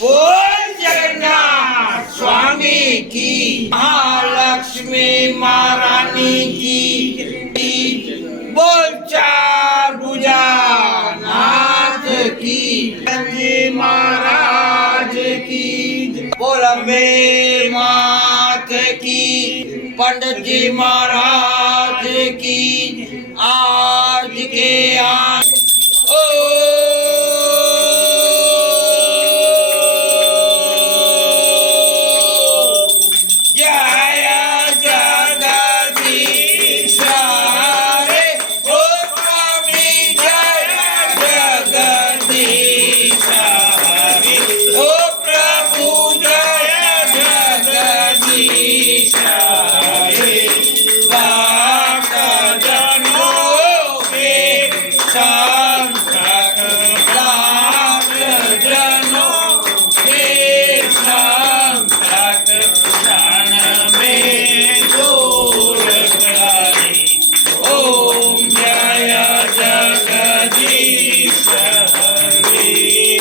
बोल जगन्नाथ स्वामी की, महालक्ष्मी महारानी की, बोल चार भुजा नाथ की, जी महाराज की, बोल अम्बे मात की, पंडित जी महाराज की।